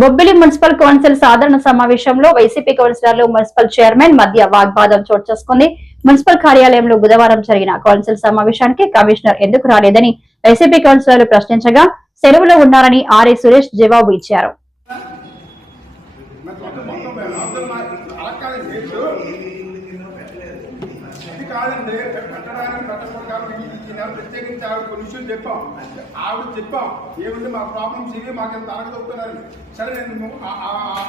Bobbili municipal council సాధారణ సమావేశంలో YCP కౌన్సిలర్లు మున్సిపల్ చైర్మన్ మధ్య వాగ్వాదం చోటు చేసుకుంది. మున్సిపల్ కార్యాలయంలో బుధవారం జరిగిన కౌన్సిల్ సమావేశానికి కమిషనర్ ఎందుకు రాలేదని వైసీపీ కౌన్సిలర్లు ప్రశ్నించగా సెలవులో ఉన్నారని ఆర్ఏ సురేష్ జవాబు ఇచ్చారు. ఇది కాదండి కట్టడానికి కట్టడానికి ఈ నెల ప్రత్యేకించి ఆవిడ కొన్ని విషయాలు చెప్పాం ఆవిడ చెప్పాం ఏముంది మా ప్రాబ్లమ్స్ ఇవి మాకేం ఎంత సరే నేను ఆ- ఆ- ఆ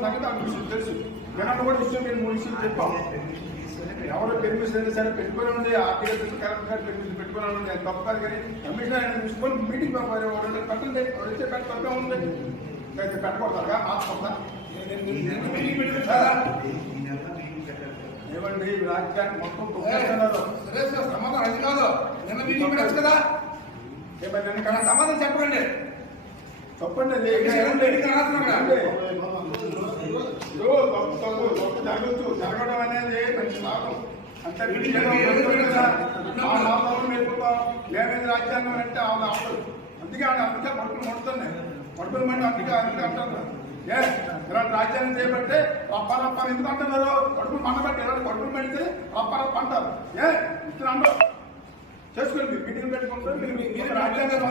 సంగతి ఆ విషయం తెలుసు వినడం కూడా విషయం నేను మూడు విషయాలు చెప్పాం ఎవరు పెర్మిషన్ అయినా సరే పెట్టుకుని ఉంది ఆర్థిక కరెక్ట్ గారు పెర్మిషన్ పెట్టుకుని ఉంది అది తప్పు కాదు కానీ కమిషనర్ ఆయన చూసుకొని మీటింగ్ పంపారు ఎవరైనా పెట్టండి ఎవరు వచ్చే పెట్ట తప్పే ఉంది అయితే పెట్టకూడదా ఆపుకుందా మీటింగ్ పెట్టుకుంటారా ఈ రాజ్యాన్ని మొత్తం తొక్కేస్తున్నారు. సమాధానం అది కాదు. నిన్న మీటింగ్ పెట్టచ్చు కదా? ఏమైనా సమాధానం చెప్పండి చెప్పండి జరగచ్చు. జరగడం అనేది మంచి లాభం. ఆ మేమేది రాజ్యాంగం అంటే ఆవిడ అవ్వదు అందుకే అందుకే పడుకుని ముడుతున్నాయి. పడుకుని మండి అందుకే అందుకే ఏ ఇలాంటి రాజ్యాంగం చేయబట్టే రప్ప రప్ప అని ఎందుకు అంటున్నారు కడుపులు మండబట్టి ఇలాంటి కడుపులు పెడితే రప్ప రప్ప అంటారు. ఏ? అంటారు చేసుకోండి మీరు మీటింగ్ పెట్టుకుంటారు మీరు మీ- మీరు రాజ్యాంగం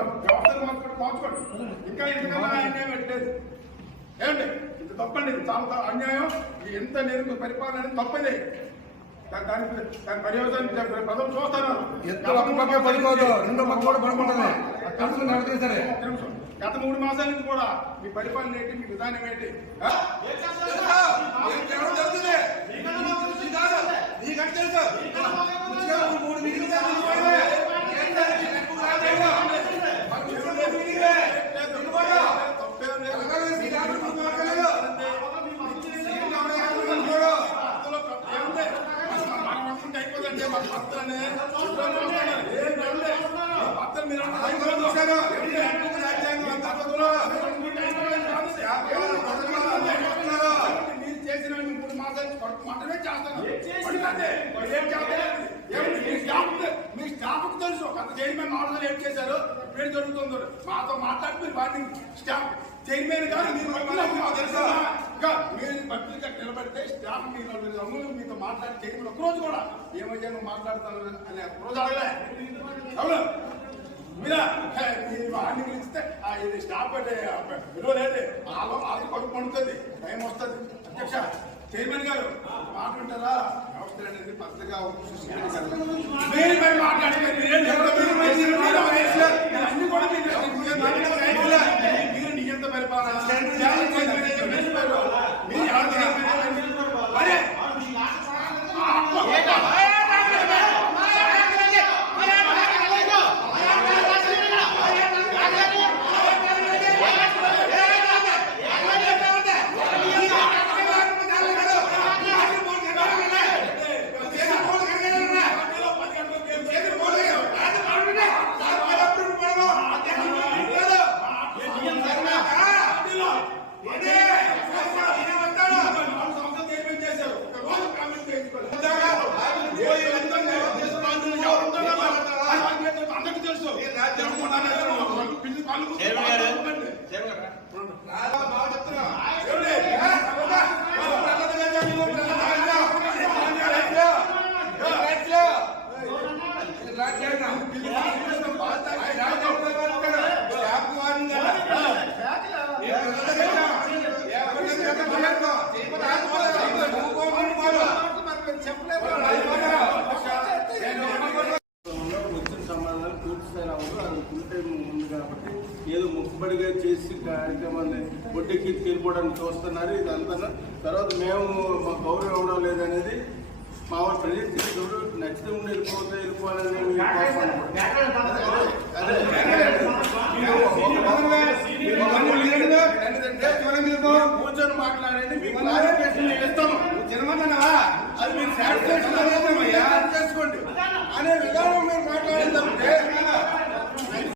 వ్యవస్థలు మార్చుకోండి. ఇంకా ఇంతకన్నా అన్యాయం పెట్టలేదు ఏమండి? ఇంత తప్పండి. ఇది చాలా అన్యాయం. ఇది ఎంత నిరుకు పరిపాలన తప్పది. ఎత్తు ఒక పక్కే పడిపోదు. రెండో పక్క కూడా పడుకుంటుంది కలుసుకుని నడితే సరే. గత మూడు మాసాల నుంచి కూడా మీ పరిపాలన ఏంటి? మీ విధానం ఏంటి ఆ? ఏం జరగడం జరుగుతుంది? ఇది కాదు. నీకంటే తెలుసు. ముఖ్యంగా ఒక మూడు మీటింగ్లు జరిగిపోయినాయి. ఏం జరిగింది? ఎక్కువ రాలేదు. మాకు చెప్పండి, మీటింగ్లే. ఎందుకు పోయా? తప్పేం లేదు. అలాగే మీ డాక్టర్ ముందు మాట్లాడలేదు. సీఎం ఎవరు ఎవరు అనుకోడు. అందులో ఏముంది? మన- మన వంశంకి అయిపోతుందంటే మన భర్తలని శుభ్రంగా ఉండాలి. ఏం లేదు. ఈ భర్తలు మీరు అన్నది ఐదు అయిపోతుంది. రోజులు చూశాను. ఏంటి? ఎక్కువ రాజ్యాంగం అంతా పదులు. మీరు చేసిన ఈ మూడు మాసాలు చేస్తాను ఏం చేస్తాను. ఏం చేస్తారు? మీ స్టాఫ్- స్టాఫ్కు తెలుసు. గత చైర్మన్ నాలుగు ఏం చేశారు. ఇప్పుడు జరుగుతుందో మాతో మాట్లాడి మీరు వార్నింగ్ స్టాఫ్ చైర్మన్ గారు మీరు తెలుసా. ఇంకా మీరు పత్రిక నిలబడితే స్టాఫ్ మీరు దొంగలు మీతో మాట్లాడి చైర్మన్ ఒక రోజు కూడా. ఏమయ్యా నువ్వు మాట్లాడతాను అని ఒక రోజు అడగలే. అవును. మీరా ఇస్తే ఆ ఇది స్టాప్ అంటే విలువ లేదు వాళ్ళు వాళ్ళకి పడుకు పండుతుంది టైం వస్తుంది. అధ్యక్ష చైర్మన్ గారు మాట్లాడతారా? వ్యవస్థ అనేది పద్ధతిగా Amen. చేసి కార్యక్రమాన్ని ఒడ్డెక్కి తీరిపోవడానికి చూస్తున్నారు ఇదంతా. తర్వాత మేము మా గౌరవం ఇవ్వడం లేదనేది మా వాళ్ళ ప్రజెంట్ తీసుకుడు నచ్చితే ఉండి వెళ్ళిపోతే వెళ్ళిపోవాలని. కూర్చొని మాట్లాడండి